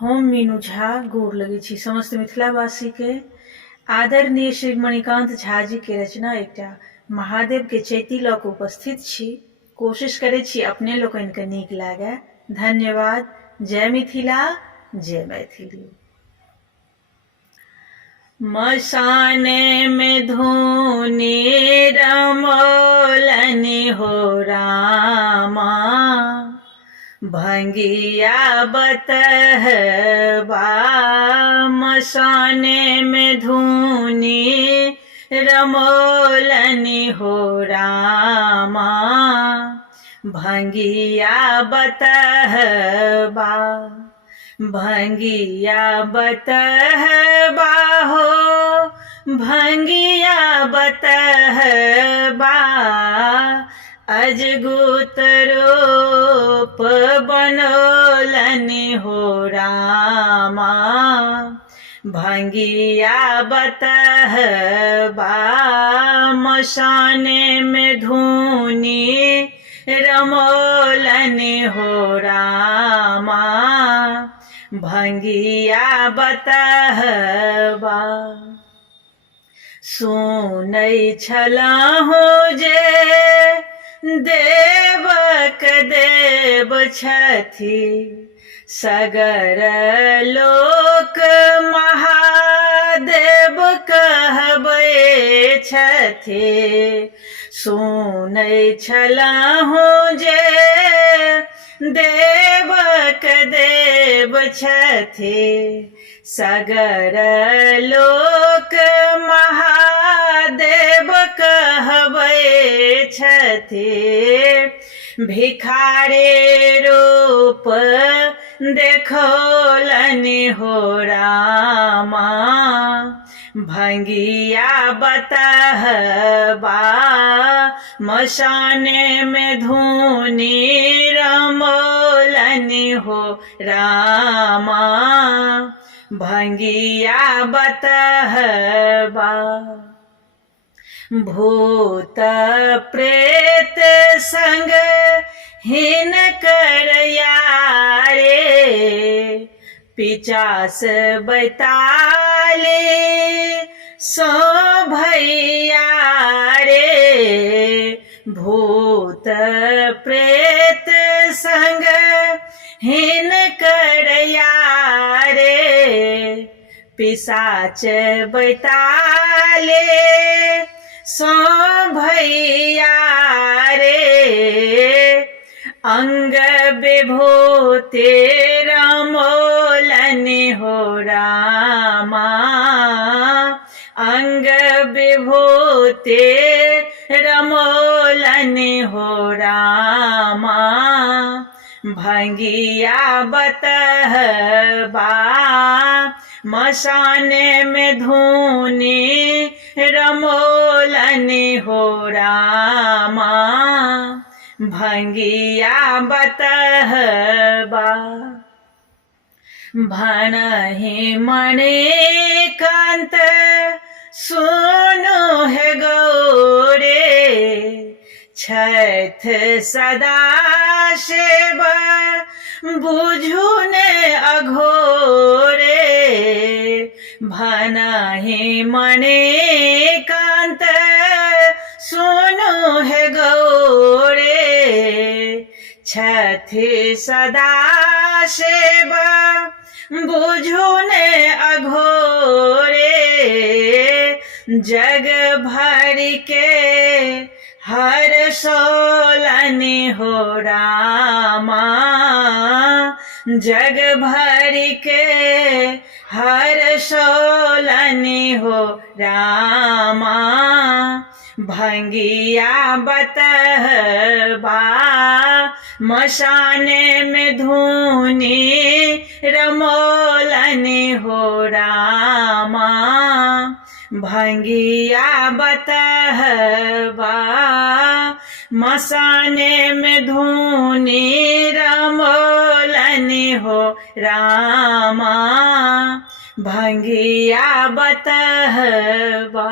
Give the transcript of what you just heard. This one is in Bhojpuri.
हम मीनू झा गोर लगे छी समस्त मिथिलावासी के। आदरणीय श्री मणिकांत झा जी के रचना एकटा महादेव के चैती लऽ कऽ उपस्थित छी। कोशिश करे छी अपने लोकनि के नीक लागे। धन्यवाद। जय मिथिला, जय मैथिली। मसाने में धुनी रमोलनी हो रामा, भंगिया बतहबा। मसाने में धुनी रमोलनी हो रामा, भंगिया बतहबा। भंगिया बतहबा हो, भंगिया बतहबा। अजगुत रूप बनोलनि हो रामा, भंगिया बतहबा। मसाने में धुनी रमोलनि हो रामा, भंगिया बतहबा। सुनै छलहुँ जे देवक देव छथि, सगर लोक महादेव कहबै छथि। सुनै छलहुँ जे देवक देव छथि, सगर लोक महादेव कहबै छथि। भिखारी रूप देखौलनि हो रामा, भंगिया बतहबा। मसाने में धुनी रमोलनि हो रामा, भंगिया बतहबा। भूत प्रेत संग हिनकर यारे, पिचास बैताली सो भैया रे। भूत प्रेत संग हिनकर यारे, पिशाच बैताले सो भैया रे। अंग विभूति रमोलनि हो रामा, अंग विभूति रमोलनि हो रामा, भंगिया बतहबा। मसाने में धुनी रमोलनि हो रामा, भंगिया बतहबा। भनहि मणिकांत सुनु है गौरे, छथ सदा शिव बुझु ने अघोरे। भनहि मणिकांत सुनु है गौरे, छथि सदा शिव बुझु ने अघोरे। जग भर के हर सोलनि हो रामा, जग भर के हर सोलनि हो रामा, भंगिया बतहबा। मसाने में धुनी रमोलनि हो रामा, भंगिया बतहबा। मसाने में धुनी रमोलनि हो रामा, भंगिया बतहबा।